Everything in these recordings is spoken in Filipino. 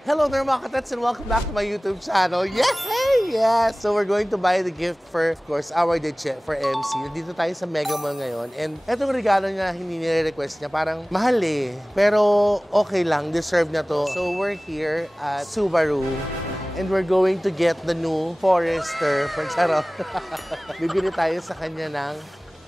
Hello there mga katets and welcome back to my YouTube channel. Yay! Yeah! So we're going to buy the gift for, of course, our Deche for MC. Nandito tayo sa Mega Mall ngayon. And etong regalo niya, hindi nire-request niya. Parang mahal eh. Pero okay lang, deserve niya to. So we're here at Subaru. And we're going to get the new Forester for Charot. Bibili tayo sa kanya ng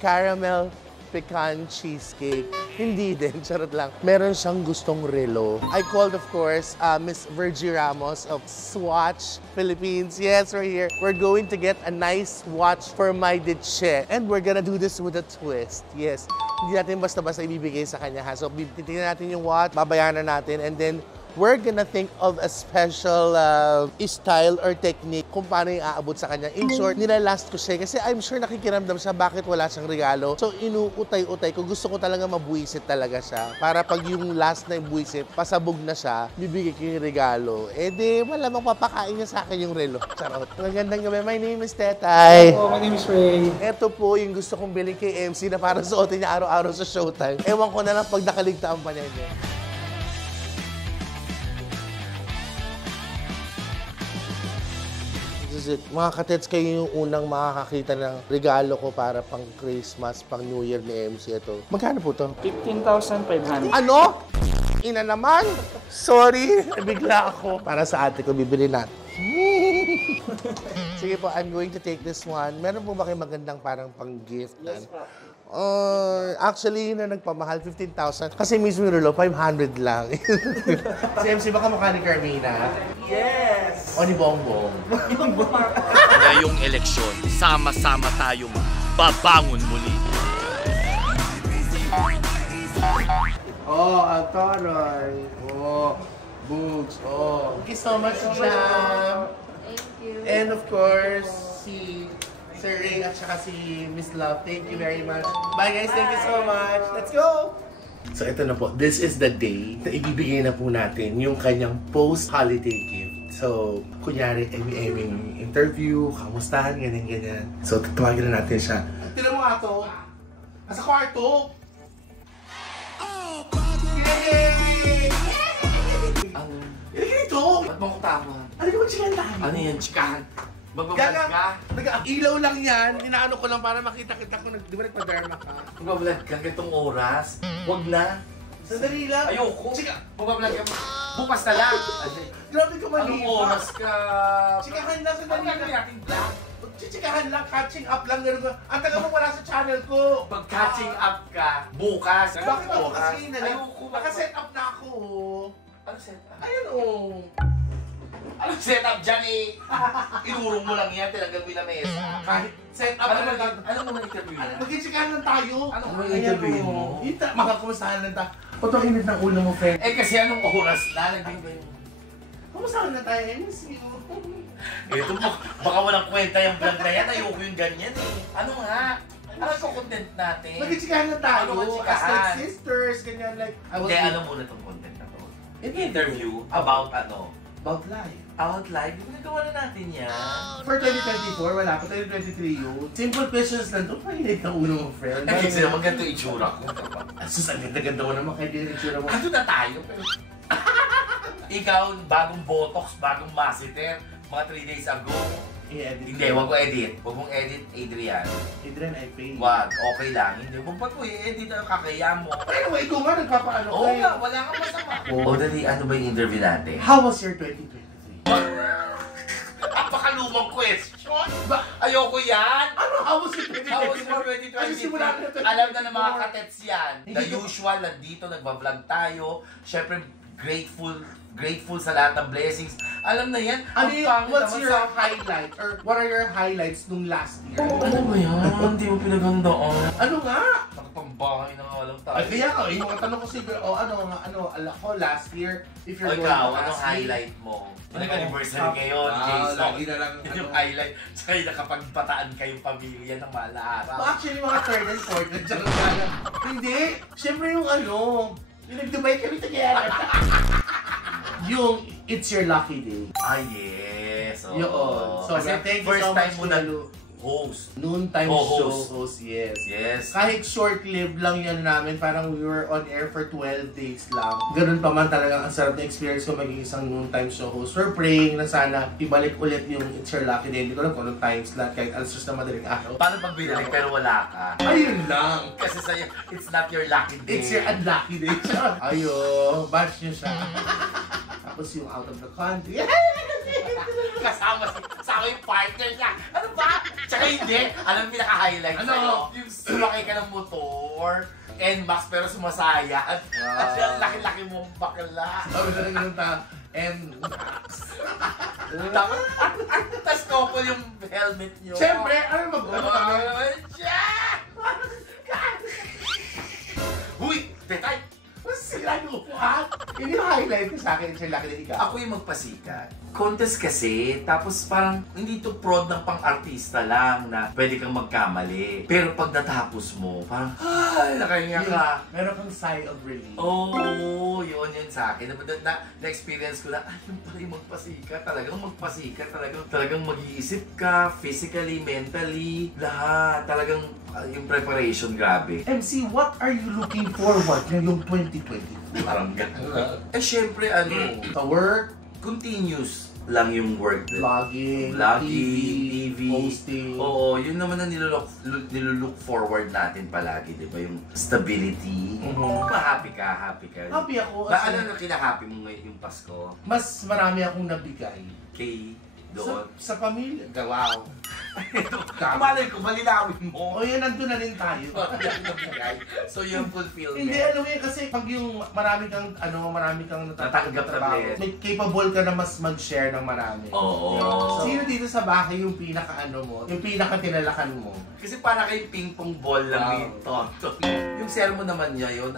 caramel pecan cheesecake. Hindi din, charot lang. Meron siyang gustong relo. I called, of course, Miss Virgie Ramos of Swatch Philippines. Yes, we're here. We're going to get a nice watch for my Deche. And we're gonna do this with a twist. Yes. Hindi natin basta-basta ibibigay sa kanya, ha? So, titignan natin yung watch, babayaran natin, and then we're gonna think of a special style or technique kung paano yung aabot sa kanya. In short, nilalast ko siya kasi I'm sure nakikiramdam siya bakit wala siyang regalo. So, inuutay-utay ko. Gusto ko talaga mabuisit talaga siya. Para pag yung last na yung buisit, pasabog na siya, bibigay ko yung regalo. Eh di, wala magpapakain niya sa akin yung relo. Charot. Magandang gabi. My name is Tetay. Hello, my name is Ray. Ito po yung gusto kong bilhin kay MC na para suotin niya araw-araw sa showtime. Ewan ko na lang pag nakaligtaan pa niya. Mga katets, kayo yung unang makakakita ng regalo ko para pang Christmas, pang New Year ni MC ito. Magkano po to? 15,500. Ano? Ina naman? Sorry, nabigla ako. Para sa ate ko, bibili natin. Sige po, I'm going to take this one. Meron po ba kayo magandang parang pang-gift? Yes, po. Actually, na nagpamahal, 15,000. Kasi mismo yung relo, 500 lang. Si MC, baka mukha ni Carmina? Yes! O ni Bongbong? Ngayong eleksyon, sama-sama tayong babangon muli. Oh, ang taray. Oh, Boogs. Oh. Thank you so much, Jam. Thank you. And of course, si Sir Ray at saka si Miss Love. Thank you very much. Bye guys, thank you so much. Let's go! So ito na po, this is the day na ibibigay na po natin yung kanyang post-holiday gift. So, kunyari, emi-eming interview, kamustahan, ganyan-ganyan. So, tatawagin na natin siya. Tinan mo nga to. Nasa kwarto. Yay! Ilagay ito! Ba't mo ko tama? Ano yung chikahan tayo? Ano yan, chikahan? Magbablog ka? Ilaw lang yan. Inaano ko lang para makita-kita ko. Di ba nagpa-derma ka? Magbablog ka ganitong oras? Huwag na. Sandali lang. Ayoko. Chika! Magbablog ka. Bukas na lang. Grabe ka mali. Anong oras ka? Chikahan lang, Ano sandali gagawin lang. natin vlog? Chikahan lang, catching up lang. Ganun ba? Ang taga mo wala sa channel ko. Pag catching up ka, bukas. Bakit ako kasi na lang? Ayoko. Naka-set up na ako. Ano set up? Ayun oh. Ano set up dyan eh? Inurong mo lang yan, tinanggal mo yung mesa. Kahit set up Ano na naman lang. ano naman interview yan? Mag-chikahan lang tayo. Ano Ayan, naman interview oh. mo? Makakumustahan lang tayo. Patukinit ng ulo mo, friend. Eh kasi anong oras na? Nagbibigay mo. Kumustahan na tayo? I miss you. Ito po, baka walang kwenta yung vlog na yan. Ayoko yung ganyan eh. Ano nga? Ano yung content natin? Mag-chikahan lang tayo. Ano mag-chikahan? As like sisters, ganyan like. Hindi, ano muna itong content na to? Interview about ano? About life. Out live? Ginagawa na natin yan. For 2024, wala pa. 2023 yun. Simple questions lang ito. Pahinit ang ulo mo, friend. Kasi naman ganito itsura ko. Sus, ang ganda-ganda mo naman kayo din itsura mo. Ano na tayo? Ikaw, bagong botox, bagong masseter, mga 3 days ago. I-edit. Hindi, wag mo edit. Wag mong edit, Adrian. Adrian, I pay. Wag, okay lang. Hindi, wag ba't mo i-edit ang kakaya mo? Anyway, ikaw nga nagpapaano Oo nga, wala kang masama. O dali, ano ba yung interview natin? How was your 2023? Napakalumang question! Ayoko yan! Ano? How was your 2023? How was your Kasi simula na 2023? Alam na ng mga katets yan. The usual, nandito, nagbablog tayo. Siyempre, grateful sa lahat ng blessings. Alam na yan. Ano Ang yung, pangit what's naman your sa- highlight? Or what are your highlights nung last year? Ano ba yan? Hindi mo pinagandaan. Ano nga? Nakapambahay na nga lang tayo. Ay, kaya ka, yung mga tanong ko siguro, ala ko, last year, if you're O going ikaw, to anong ask me, highlight mo? Nag-anniversary ngayon, Jason. lagi na lang, Yung highlight, tsaka yung nakapagpataan kayong pamilya ng mahal na araw. Actually, mga third and fourth, nandiyan lang. Hindi. Siyempre yung yung nag-Dubai kami together. Yung It's Your Lucky Day. Ah, yes. Oo. Yun. So, Kasi thank you first so time much, mo na, Lulu. host. Noontime Co-host. show host, yes. Yes. Kahit short-lived lang yan namin, parang we were on air for 12 days lang. Ganun pa man talaga ang sarap na experience ko maging isang noontime show host. We're praying na sana ibalik ulit yung It's Your Lucky Day. Hindi ko alam kung anong time slot, kahit alas 6 na madaling araw. Paano pag binalik pero wala ka? Ayun lang! Kasi sa'yo, it's not your lucky day. It's your unlucky day siya. Ayo, bash niyo siya. Tapos yung out of the country. Kasama yung partner niya. Ano ba? Tsaka hindi. Alam mo pinaka-highlight Ano? sa'yo? Yung sumakay ka ng motor, NMAX pero sumasayat. At yung laki-laki mong bakla. Sabi na rin yung NMAX. Tapos couple yung helmet nyo. Siyempre, ano mag-ano kami? Huy! Detay! Mas sila yung upuan. Yun yung highlight ko sa akin, It's Your Lucky Day. Ikaw. Ako yung magpasikat. Contest kasi, tapos parang hindi to prod ng pang-artista lang na pwede kang magkamali. Pero pag natapos mo, parang, ay, nakahinga ka. Meron kang sigh of relief. Oo, yun sa akin. Na-experience ko na, ay, yung pala yung magpasikat. Talagang mag-iisip ka, physically, mentally, lahat. Talagang yung preparation, grabe. MC, what are you looking forward ngayong 2020? Parang gano'n. Eh, syempre, Sa work, continuous lang yung work. vlogging, TV, posting. Oo, yun naman ang nilulook forward natin palagi, di ba? Yung stability. Happy ka. Happy ako Ba, kasi ano kinahappy mo ngayon yung Pasko? mas marami akong nabigay. Kay doon? Sa pamilya. Wow. Malay ko, malinawin mo. O yun, nandun na rin tayo. So yung fulfillment. Hindi, ano yun, kasi pag yung marami kang Natanggap na bless. may capable ka na mas mag-share ng marami. Oo. So, sino dito sa bahay yung pinaka-ano mo, yung pinaka-tinalakan mo? Kasi para kay ping-pong ball lang Wow. ni Tonton. Yung sermon naman niya yun,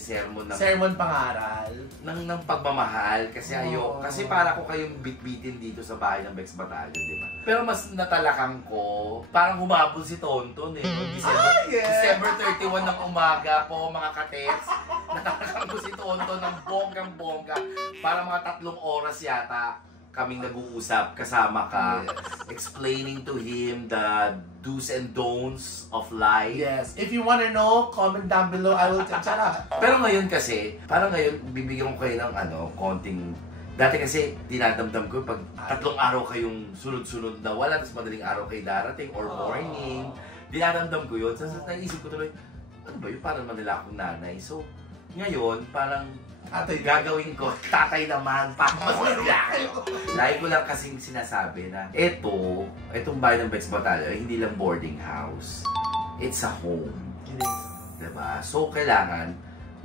sermon ng Sermon pangaral. ng pagmamahal kasi Oo. kasi para ko kayong bitbitin dito sa bahay ng Bex Batalyon, di ba? Pero mas natalakang ko, parang humabol si Tonton eh. Noong December 31 ng umaga po mga katets. Natalakang ko si Tonton ng bonggang-bongga. Para mga 3 oras yata kaming nag-uusap kasama ka, explaining to him the do's and don'ts of life. Yes. If you wanna know, comment down below. I will tell. Pero ngayon kasi, parang ngayon, bibigyan ko kayo ng konting... Dati kasi, dinadamdam ko pag 3 araw kayong sunod-sunod na wala, tapos madaling araw kayo darating or morning. Dinadamdam ko yun. So, naisip ko tuloy, ano ba yun? Parang manila akong nanay. So, ngayon, parang gagawin ko, tatay naman, papas Lagi ko lang kasing sinasabi na itong bahay ng Bex Batalyon, hindi lang boarding house. It's a home. Diba? So, kailangan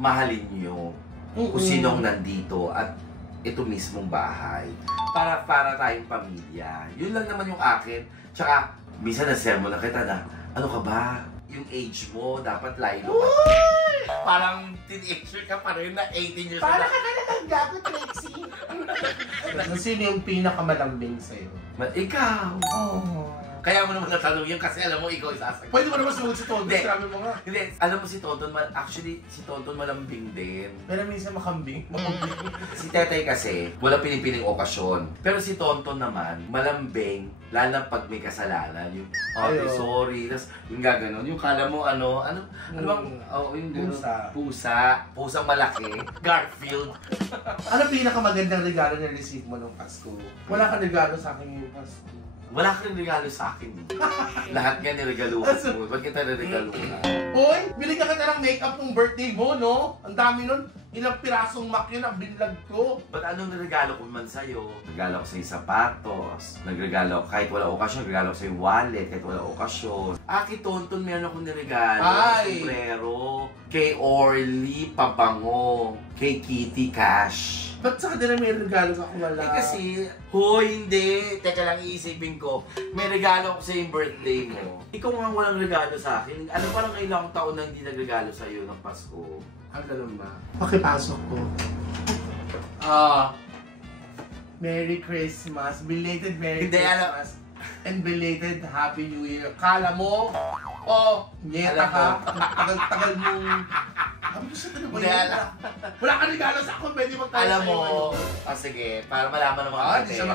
mahalin nyo kung sinong nandito at ito mismong bahay. Para tayong pamilya. Yun lang naman yung akin. Tsaka, minsan na-sermon na kita na, ano ka ba? Yung age mo, dapat lilo ka. Parang teenager ka pa rin na 18 years old. Para ka na gago, Trixie. Sino yung pinakamalambing sa'yo? Ikaw. Oh. Kaya mo naman natanong yun kasi alam mo ikaw isasagot. Pwede mo naman sumunod si Tonton. Hindi. Sabi mo nga. Hindi, alam mo si Tonton, actually si Tonton malambing din. Pero minsan makambing. Si Tetay kasi, wala pinipiling okasyon. Pero si Tonton naman, malambing, lalo na pag may kasalanan. Yung, okay, sorry. Tapos yung gaganon, yung kala mo ano bang, yung Pusa. Pusang malaki. Garfield. Ano pinakamagandang regalo na receive mo nung Pasko? Wala kang regalo sa akin yung Pasko. Wala kang regalo sa akin. Lahat nga niregaluhan mo. Ba't kita niregaluhan? Hoy, binigyan ka na ng makeup ng birthday mo, no? Ang dami nun. Ilang pirasong mak yun ang binlag ko. Ba't anong regalo ko man sa'yo? Regalo ko sa'yo sapatos. Nagregalo kahit wala okasyon. Regalo ko sa'yo wallet kahit wala okasyon. Kay Tonton meron akong niregalo. Ay! Sombrero. Kay Orly, pabango. Kay Kitty, cash. Ba't sa kanila may regalo ka kung wala? Kasi, hindi. Teka lang, iisipin ko. May regalo ko sa yung birthday mo. Ikaw nga walang regalo sa akin. Ano parang ilang taon na hindi nagregalo sa'yo ng Pasko? Ganun ba? Pakipasok ko. Merry Christmas. Belated Merry Christmas. And belated Happy New Year. Kala mo, nyeta ka. Tagal-tagal mong Kami ko siya ano ba Hindi, yan? alam. Wala kang regalo sa akin, pwede magtayo Alam sa'yo, mo, ano? sige, para malaman ng mga Hindi siya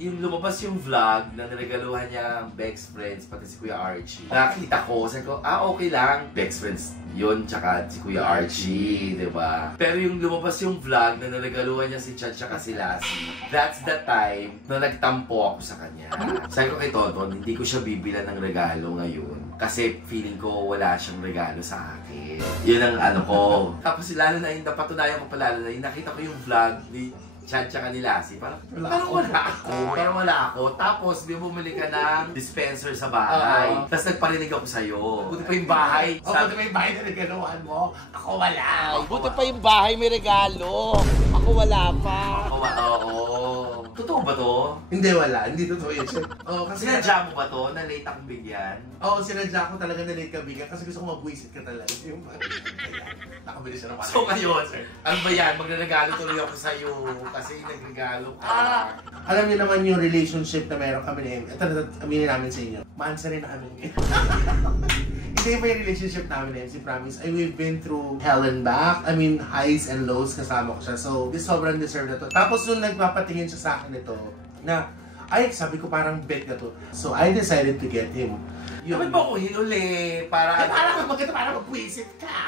Yung lumabas yung vlog na niregaluhan niya ang best friends, pati si Kuya Archie. Nakita ko, sabi ko, okay lang. Best friends yun, tsaka si Kuya Archie, di ba? Pero yung lumabas yung vlog na niregaluhan niya si Chad tsaka si Lassie, that's the time na nagtampo ako sa kanya. Sabi ko kay Tonton, hindi ko siya bibilan ng regalo ngayon. Kasi feeling ko wala siyang regalo sa akin. Yun ang ano ko. Tapos lalo na yung napatunayan ko pa lalo na yung nakita ko yung vlog ni Chad tsaka ni Lassie. Parang wala ako. Tapos bumili ka ng dispenser sa bahay. Tapos nagparinig ako sa'yo. Buti pa yung bahay. Buti pa yung bahay na regaluhan mo. Ako wala. Buti pa yung bahay may regalo. Ako wala pa. Oo. Totoo ba to? Hindi, wala. Hindi totoo yun. Kasi Sinadya mo ba to na late akong bigyan? sinadya ko talaga na late ka bigyan kasi gusto ko mabwisit ka talaga. Yung nakabili siya ng So ngayon, ano ba yan? Magre-regalo tuloy ako sa'yo kasi nagregalo ka. Alam niyo naman yung relationship na meron kami ni Em. Ito na aminin namin sa inyo. Maansa rin na kami ni Em. Hindi ba yung relationship namin ni Em? Si Promise. We've been through hell and back. I mean, highs and lows kasama ko siya. So, sobrang deserve na to. Tapos nung nagpapatingin siya sa akin ito, na, ay, sabi ko parang bet na to. So, I decided to get him. Bakit ba ako hinuli? Para magpwisit ka.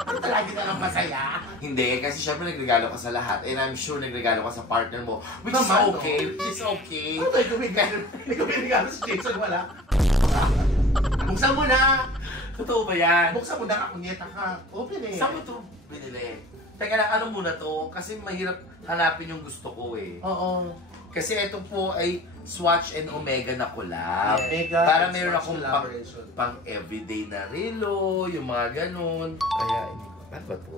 Ano talaga ka lang masaya? Hindi, kasi syempre nagregalo ka sa lahat and I'm sure nagregalo ka sa partner mo. Which is Naman, okay. Which is okay. Ano ba yung regalo si Jason? Wala. Buksan mo na! Totoo ba yan? Buksan mo na, kunyeta ka. Open eh. Saan mo ito binili? Teka lang, ano muna to? Kasi mahirap hanapin yung gusto ko eh. Oo. Kasi ito po ay Swatch and Omega na collab. Omega Para and meron Swatch akong collaboration. pang everyday na relo, yung mga ganun. Kaya, ano ba to?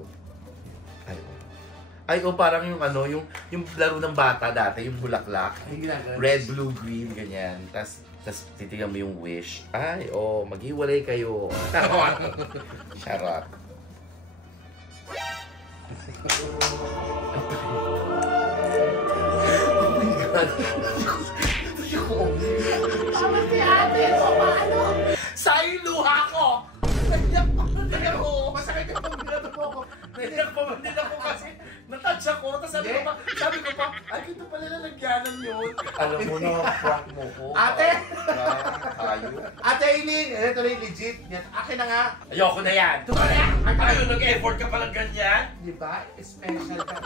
Ay, parang yung ano, yung laro ng bata dati, yung bulaklak. Ay, ginagawa. Red, blue, green, ganyan. Tapos titigan mo yung wish. Ay, maghiwalay kayo. Charot. Sayang luha ko! Naiyak ko! Masakit yung pagbilato mo ako. Naiyak ako kasi natouch ako. Tapos sabi ko pa, ay, ito pala lalagyanan yun. Alam mo na, prank mo ko. Ate! Ayun. Ate Aileen, ito na yung legit. Yan. Akin na nga. Ayoko na yan. Ito ka na. Ayun, nag-effort ka palang ganyan. Diba? Special ka.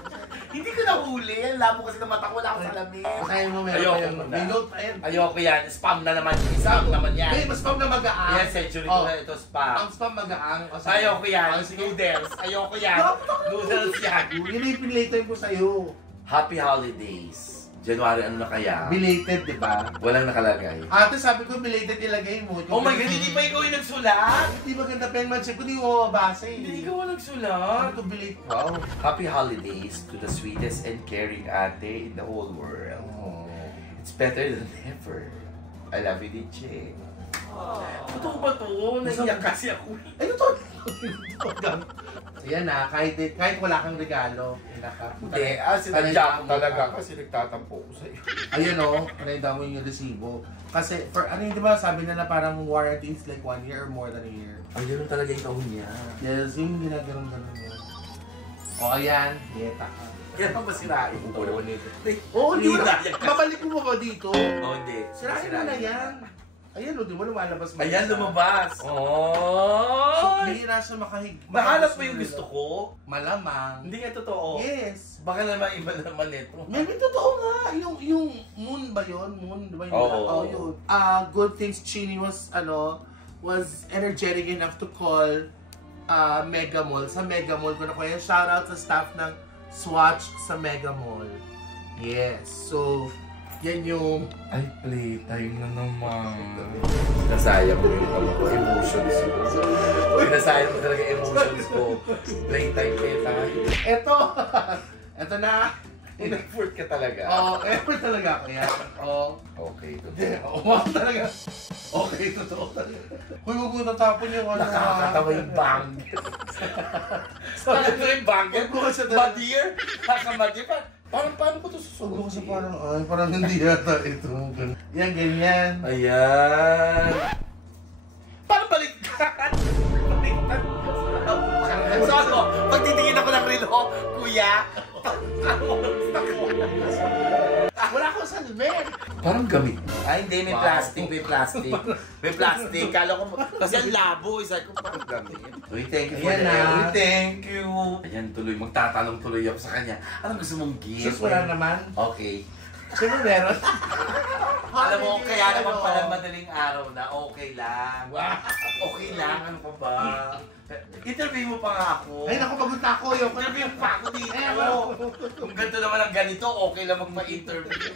Hindi ko nahuli. Ang labo kasi ng mata ko, wala akong salamin. Kaya mo meron Ayoko kayong na. may note pa yan. Ayoko yan. Spam na naman. Spam naman yan. Hey, mas spam na mag-aang. Yes, century ko na ito spam. Ang spam mag-aang. Ayoko yan. Sige. Noodles. Ayoko yan. Noodles yan. Yun yung pinlay time ko sa'yo. Happy Holidays. January ano na kaya? Belated, di ba? Walang nakalagay. Ate, sabi ko belated ilagay mo. Oh my God, hindi pa ikaw yung nagsulat? Hindi maganda penmanship ko, hindi mo mabasa eh. Hindi ikaw ang Ano nagsulat. to belated? Wow. Happy Holidays to the sweetest and caring ate in the whole world. It's better than ever. I love you, DJ. Totoo ba to? Naiyak kasi ako. Ay, ito. Ayan na, kahit wala kang regalo. Hindi, sinadya ko talaga kasi nagtatampo ko sa'yo. Ayan o, panayda mo yung resibo. Kasi, di ba sabi nila parang warranty is like 1 year or more than a year. Ay, ganun talaga yung kahon niya. Yes, yung ginaganon niya. O, ayan, dieta ka. Yan ang masirain ito. Oo, di ba? Sinayang ka. Babalik mo ba dito? Oo, hindi. Sirain mo na yan. Ayan o, di ba lumalabas mo? Ayan, lumabas. So, Oh! bihira siya makahig. Mahanap mo yung gusto ko? Malamang. Hindi nga totoo. Yes. Baka naman iba naman ito. Maybe totoo nga. Yung moon ba yun? Moon, di ba yun? Oo. Yun. Good things Chini was energetic enough to call Mega Mall. Sa Mega Mall ko na ko yan. Shoutout sa staff ng Swatch sa Mega Mall. Yes. So, yan yung... Ay, playtime na naman. Nasayang mo yung emotions ko. Nasayang mo talaga yung emotions ko. Playtime tayo. Eto na. In-effort ka talaga. Effort talaga ako yan. Okay, Hindi, totoo. talaga. Okay, totoo talaga. Uy, huwag mo natapon yung ano. Nakakatawa yung bang. Nakakatawa yung bang. Huwag mo siya talaga. Madir? Nakakamadir pa. Paano ko ito Huwag mo siya susugutin? parang hindi yata ito. Yan, ganyan. Ayan. Paano baliktad? Baliktad. So ako, pag titingin ako ng relo, kuya, Wala akong salmen. parang gamit. Ay, hindi. May plastic. May plastic. May plastic. Kala ko, kasi ang labo. Isa ko parang gamit. Uy, thank you for Ayan the na. Uy, thank you. Ayan, tuloy. Magtatanong tuloy ako sa kanya. Anong gusto mong gift? Sus, wala naman. Okay. Siyempre meron. Alam mo, kaya naman pala madaling araw na okay lang. Wow. Okay lang. Ano pa ba? Interview mo pa nga ako. Ay, naku, pagod na ako. Yung Interview mo pa ako dito. Kung ganito naman ang ganito, okay lang magpa-interview.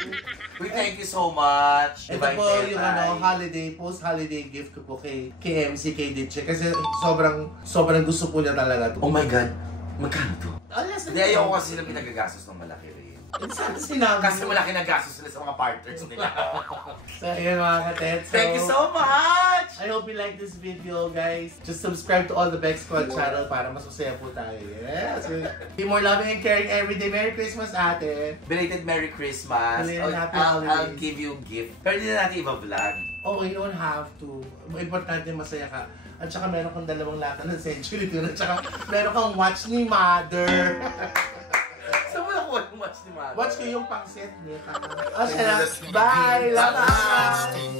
Uy, thank you so much. Ito Divine po yung Tetay. holiday, post-holiday gift ko po kay MC, kay Ditche. Kasi sobrang gusto po niya talaga to. Oh my God. Magkano to? Alas, Hindi, ayoko kasi sila pinagagastos ng malaki rin. Sana sinabi. Kasi malaki nagastos sila sa mga partners nila. So, ayan mga katet. So, Thank you so much! I hope you like this video, guys. Just subscribe to all the Beck Squad channel para mas masaya po tayo. Yes. Be more loving and caring every day. Merry Christmas, ate. Belated Merry Christmas. Belated Happy I'll Holidays. give you a gift. Pero hindi na natin iba-vlog. Oh, you don't have to. Importante masaya ka. At saka meron kang dalawang lata ng Century Tuna. At saka meron kang watch ni Mother. Saan mo nakuha yung watch ni Mother? Watch ko yung pang-set niya. Oh, siya na. Bye! Love!